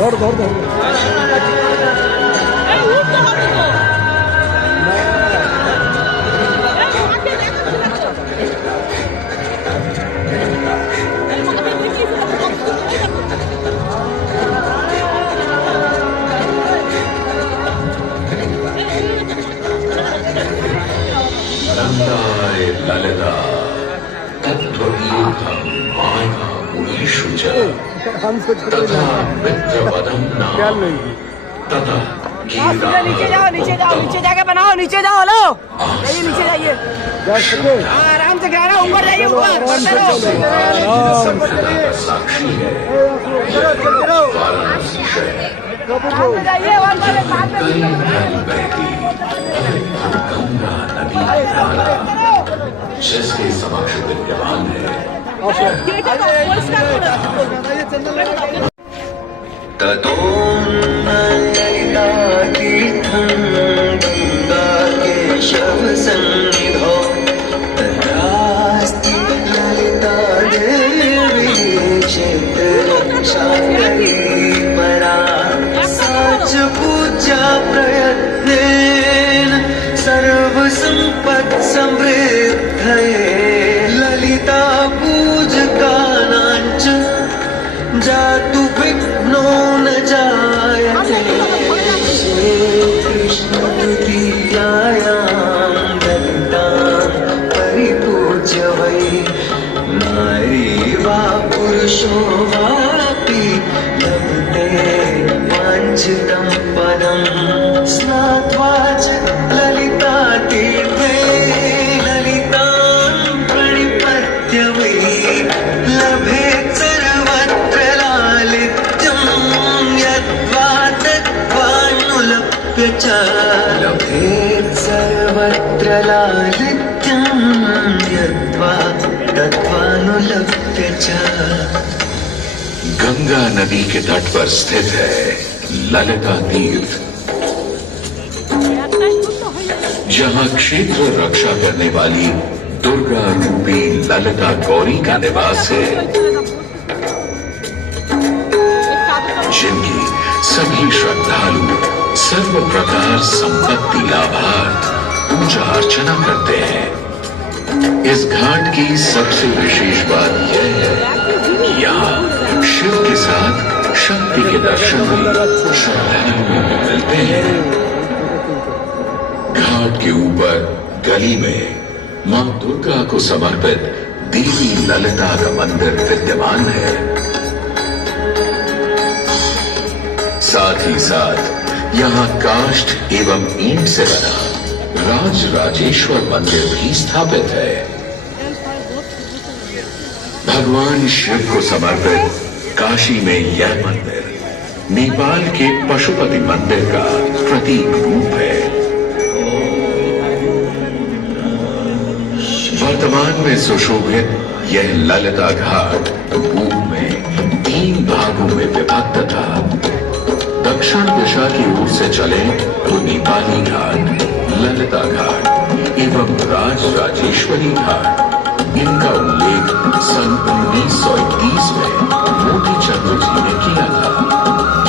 ধর ধর ধর ललिता तत्त्वयुक्तं माया मुनीषु च तथा मित्रवदं नाम तथा नीचे जाओ, नीचे जाओ, नीचे जाके बनाओ, नीचे जाओ। हेलो, जाइए नीचे जाइए, आराम से गिरा रहा हूँ, ऊपर जाइए, ऊपर साक्षी है वाराणसी शहर जाइए। बहती गंगा नदी की धारा जिसके समक्ष विद्यमान है ततोन्नलितातीर्थं गंगा केशव सन्निधौ तत्रास्ति ललिता देवी क्षेत्ररक्षाकरी परा सा च पूज्या प्रयत्नेन सर्वसम्पत्समृद्धये ललिता पूजकानां च जातु विघ्नो न जायते। श्रीकृष्णतृतीयायां ललितां परिपूज्य वै नारी वा पुरुषो वापि लभते वाञ्छितं पदं स्नात्वा च ललितातीर्थे ललितां प्रणिपत्य वै लभेत् सर्वत्र लालित्यं यद्वा तद्वानुलप्य च लभेत् सर्वत्र लालित्यं यद्वा तद्वानुलप्य च। गंगा नदी के तट पर स्थित है ललिता तीर्थ, जहाँ क्षेत्र रक्षा करने वाली दुर्गा रूपी ललिता गौरी का निवास है, जिनकी सभी श्रद्धालु सर्व प्रकार संपत्ति लाभार्थ पूजा अर्चना करते हैं। इस घाट की सबसे विशेष बात यह है कि यहाँ शिव के साथ शक्ति के दर्शन भी श्रद्धालुओं को मिलते हैं। घाट के ऊपर गली में मां दुर्गा को समर्पित देवी ललिता का मंदिर विद्यमान है। साथ ही साथ यहाँ काष्ठ एवं ईंट से बना राज राजेश्वर मंदिर भी स्थापित है। भगवान शिव को समर्पित काशी में यह मंदिर नेपाल के पशुपति मंदिर का प्रतीक रूप है। वर्तमान में सुशोभित यह ललिता घाट पूर्व में 3 भागों में विभक्त था। दक्षिण दिशा की ओर से चले तो नेपाली घाट, ललिता घाट एवं राज राजेश्वरी घाट। इनका उल्लेख सन 1931 में मोती चंद्र जी ने किया था,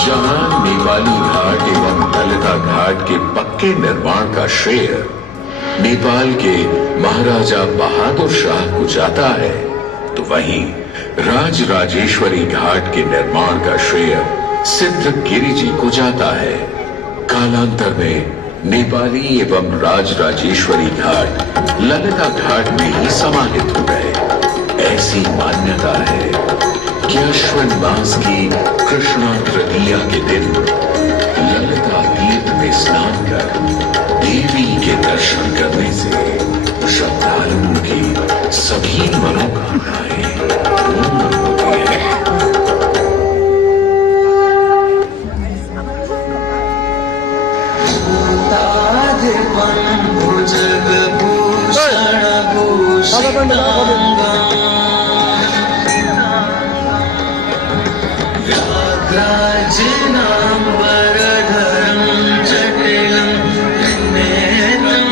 जहां नेपाली घाट एवं ललिता घाट के पक्के निर्माण का श्रेय नेपाल के महाराजा बहादुर शाह को जाता है, तो वहीं राज राजेश्वरी घाट के निर्माण का श्रेय सिद्ध गिरि जी को जाता है। कालांतर में नेपाली एवं राज राजेश्वरी घाट ललिता घाट में ही समाहित हो गए। ऐसी मान्यता है कि अश्विन मास की कृष्णा तृतीया के दिन ललिता तीर्थ में स्नान कर देवी के दर्शन करने से श्रद्धालुओं की सभी मनोकामनाएं पूर्ण होती है। व्याघ्राजिनाम्बरधरं जटिलं त्रिनेत्रं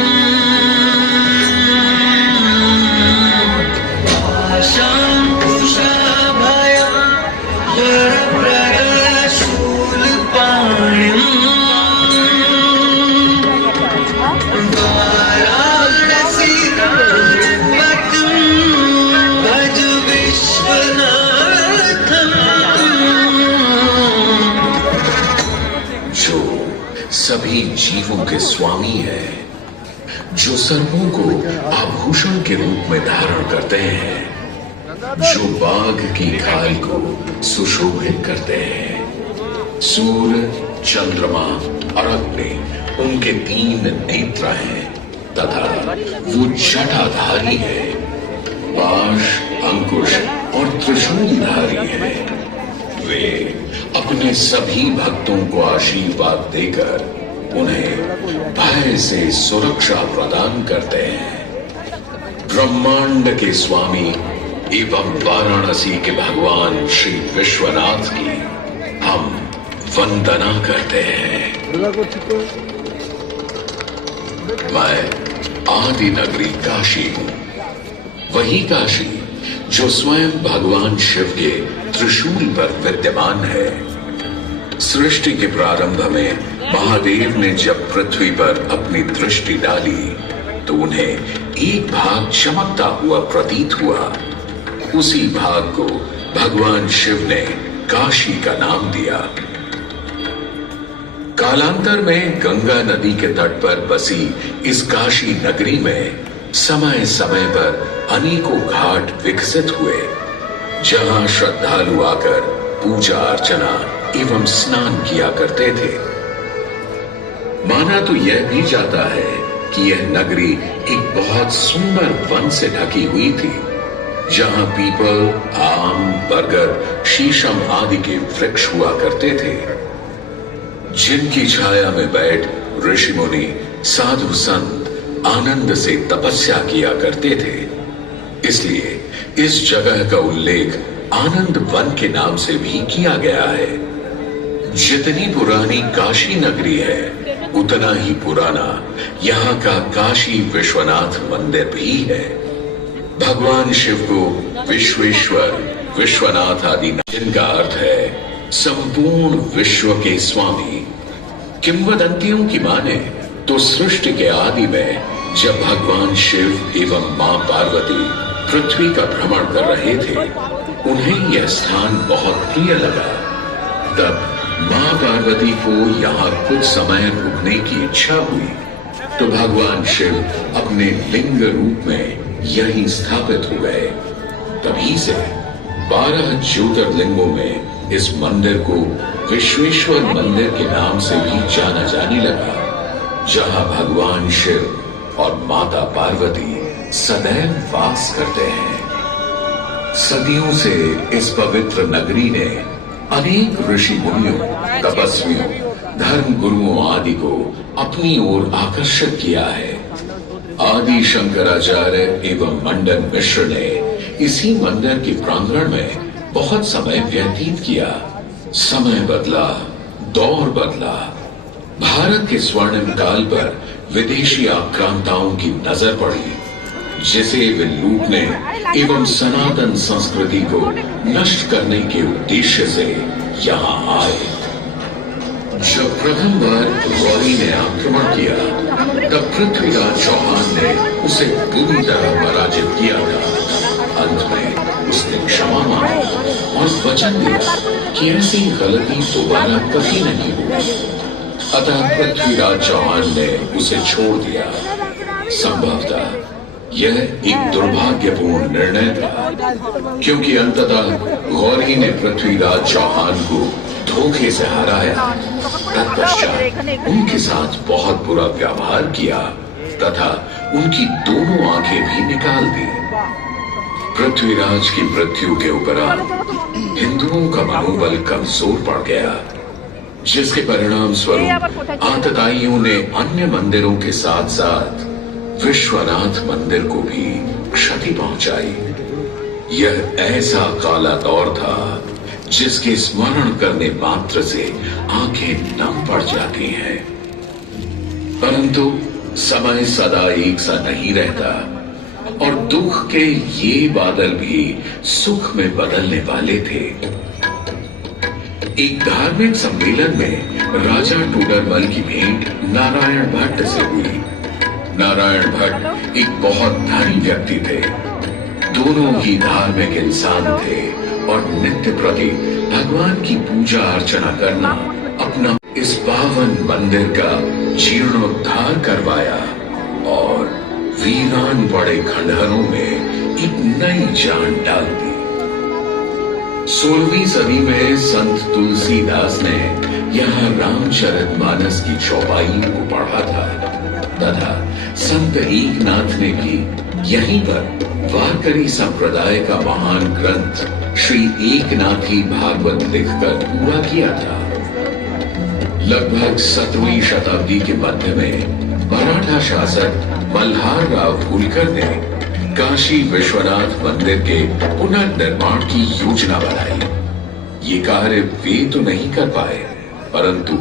पाशाङ्कुशाभयं वरप्रदशूलं सभी जीवों के स्वामी है, जो सर्पों को आभूषण के रूप में धारण करते हैं, जो बाघ की खाल को सुशोभित करते हैं। सूर्य, चंद्रमा और अग्नि उनके 3 नेत्र हैं तथा वो जटाधारी है, पाश, अंकुश और त्रिशूलधारी है। वे अपने सभी भक्तों को आशीर्वाद देकर उन्हें भय से सुरक्षा प्रदान करते हैं। ब्रह्मांड के स्वामी एवं वाराणसी के भगवान श्री विश्वनाथ की हम वंदना करते हैं। मैं आदि नगरी काशी हूं, वही काशी जो स्वयं भगवान शिव के त्रिशूल पर विद्यमान है। सृष्टि के प्रारंभ में महादेव ने जब पृथ्वी पर अपनी दृष्टि डाली तो उन्हें एक भाग चमकता हुआ प्रतीत हुआ। उसी भाग को भगवान शिव ने काशी का नाम दिया। कालांतर में गंगा नदी के तट पर बसी इस काशी नगरी में समय समय पर अनेकों घाट विकसित हुए, जहां श्रद्धालु आकर पूजा अर्चना एवं स्नान किया करते थे। माना तो यह भी जाता है कि यह नगरी एक बहुत सुंदर वन से ढकी हुई थी, जहां पीपल, आम, बरगद, शीशम आदि के वृक्ष हुआ करते थे, जिनकी छाया में बैठ ऋषि मुनि, साधु संत आनंद से तपस्या किया करते थे। इसलिए इस जगह का उल्लेख आनंद वन के नाम से भी किया गया है। जितनी पुरानी काशी नगरी है, उतना ही पुराना यहाँ का काशी विश्वनाथ मंदिर भी है। भगवान शिव को विश्वेश्वर, विश्वनाथ आदि जिनका अर्थ है संपूर्ण विश्व के स्वामी। किंवदंतियों की माने तो सृष्टि के आदि में जब भगवान शिव एवं मां पार्वती पृथ्वी का भ्रमण कर रहे थे, उन्हें यह स्थान बहुत प्रिय लगा। तब मां पार्वती को यहाँ कुछ समय रुकने की इच्छा हुई, तो भगवान शिव अपने लिंग रूप में यहीं स्थापित हो गए। तभी से 12 ज्योतिर्लिंगों में इस मंदिर को विश्वेश्वर मंदिर के नाम से भी जाना जाने लगा, जहां भगवान शिव और माता पार्वती सदैव वास करते हैं। सदियों से इस पवित्र नगरी ने अनेक ऋषि मुनियों, तपस्वियों, धर्म गुरुओं आदि को अपनी ओर आकर्षित किया है। आदि शंकराचार्य एवं मंडन मिश्र ने इसी मंदिर के प्रांगण में बहुत समय व्यतीत किया। समय बदला, दौर बदला, भारत के स्वर्णिम काल पर विदेशी आक्रांताओं की नजर पड़ी, जिसे वे लूटने एवं सनातन संस्कृति को नष्ट करने के उद्देश्य से यहाँ आए। जब प्रथम बार गौरी ने आक्रमण किया, तब पृथ्वीराज चौहान ने उसे पूरी तरह पराजित किया था। अंत में उसने क्षमा मांगी और वचन दिया कि ऐसी गलती दोबारा कभी नहीं होगी। अतः पृथ्वीराज चौहान ने उसे छोड़ दिया। संभवतः यह एक दुर्भाग्यपूर्ण निर्णय था, क्योंकि अंततः गौरी ने पृथ्वीराज चौहान को धोखे से हराया। तत्पश्चात उनके साथ बहुत बुरा व्यवहार किया तथा उनकी दोनों आंखें भी निकाल दी। पृथ्वीराज की मृत्यु के उपरांत हिंदुओं का मनोबल कमजोर पड़ गया, जिसके परिणाम स्वरूप आतताइयों ने अन्य मंदिरों के साथ साथ विश्वनाथ मंदिर को भी क्षति पहुंचाई। यह ऐसा काला दौर था जिसके स्मरण करने मात्र से आंखें नम पड़ जाती हैं। परंतु समय सदा एक सा नहीं रहता और दुख के ये बादल भी सुख में बदलने वाले थे। एक धार्मिक सम्मेलन में राजा टोडरमल की भेंट नारायण भट्ट से हुई। नारायण भट्ट एक बहुत धनी व्यक्ति थे। दोनों ही धार्मिक इंसान थे और नित्य प्रति भगवान की पूजा अर्चना करना अपना इस पावन मंदिर का जीर्णोद्धार करवाया और वीरान पड़े खंडहरों में एक नई जान डाल दी। 16वीं सदी में संत तुलसीदास ने यहाँ रामचरितमानस की चौपाइयों को पढ़ा था तथा संत एकनाथ ने भी यहीं पर वारकरी संप्रदाय का महान ग्रंथ श्री एकनाथी भागवत लिखकर पूरा किया था। लगभग 17वीं शताब्दी के मध्य में मराठा शासक मल्हार राव होलकर ने काशी विश्वनाथ मंदिर के पुनर्निर्माण की योजना बनाई। ये कार्य वे तो नहीं कर पाए, परंतु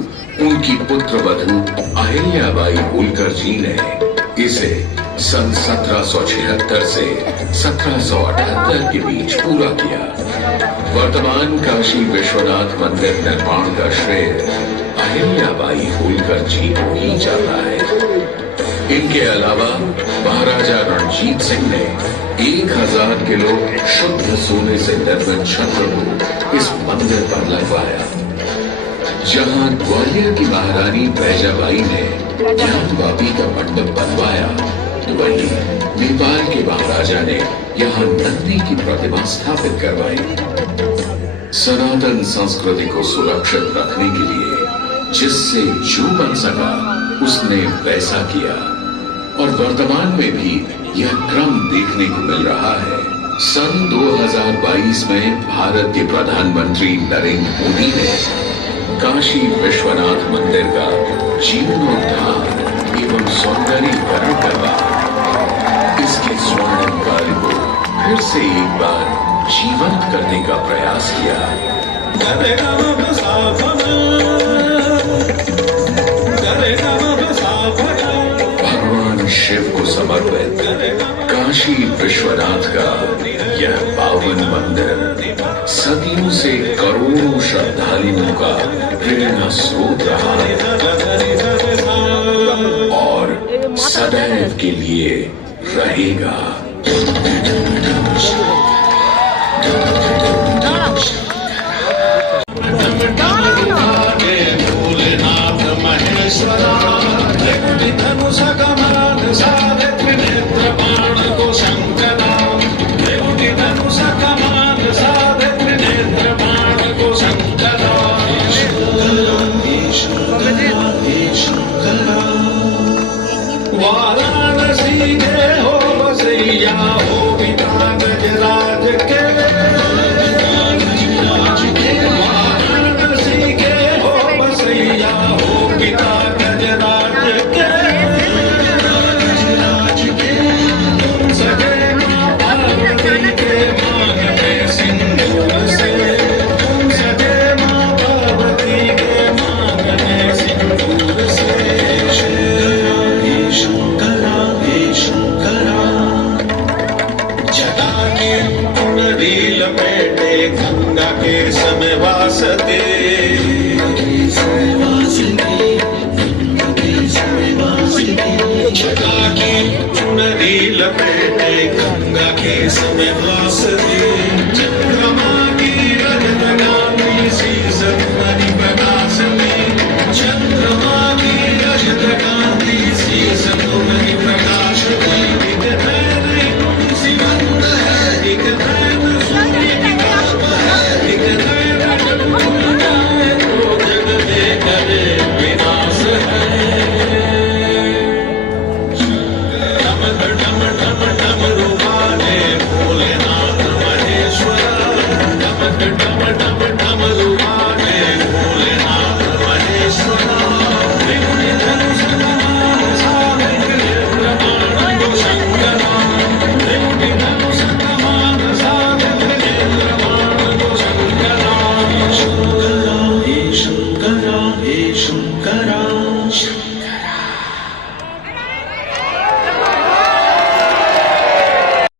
उनकी पुत्र वधू अहिल्याबाई होलकर जी ने इसे सन 1776 से 1778 के बीच पूरा किया। वर्तमान काशी विश्वनाथ मंदिर निर्माण का श्रेय अहिल्याबाई होलकर जी को ही जाता है। इनके अलावा महाराजा रणजीत सिंह ने 1000 किलो शुद्ध सोने से निर्मित छत्र को इस मंदिर पर लगवाया। जहां ग्वालियर की महारानी बैजाबाई ने ज्ञानवापी का मंडप बनवाया, तो वहीं नेपाल के महाराजा ने यहाँ नंदी की प्रतिमा स्थापित करवाई। सनातन संस्कृति को सुरक्षित रखने के लिए जिससे जो बन सका उसने वैसा किया और वर्तमान में भी यह क्रम देखने को मिल रहा है। सन 2022 में भारत के प्रधानमंत्री नरेंद्र मोदी ने काशी विश्वनाथ मंदिर का जीर्णोद्धार एवं सौंदर्यीकरण करवा इसके स्वर्णिम कार्य को फिर से एक बार जीवंत करने का प्रयास किया। भगवान शिव को समर्पित काशी विश्वनाथ का यह पावन मंदिर सदियों से करोड़ों श्रद्धालुओं का प्रेरणा स्रोत रहा है और सदैव के लिए रहेगा। वाराणसी के हो बसैया हो पिता गजराज के, वाराणसी के हो बसैया हो पिता गजराज के, सगे मां पार्वती के मांग में सिंदूर से, सगे मां पार्वती के मांग में सिंदूर से। लपेटे गंगा के समय वासते, छटा की चुनरी लपेटे गंगा के समय वासते।